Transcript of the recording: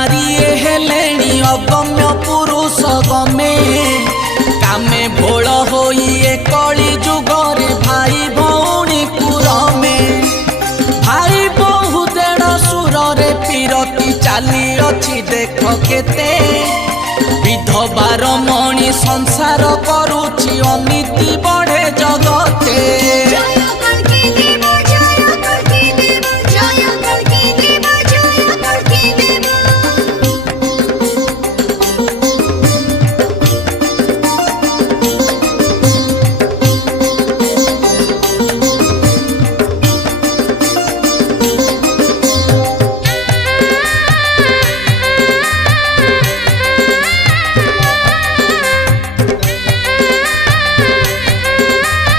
नारी हेलेणी अगम्य पुरुष गमे कामे भोल होई ए कली जुगरे भाई भौणी कुरमे भाई बहु देड़ सुरे पीरती चाली अच्छी देख केते विधवार मणि संसार करुछि अनीति बढ़े जग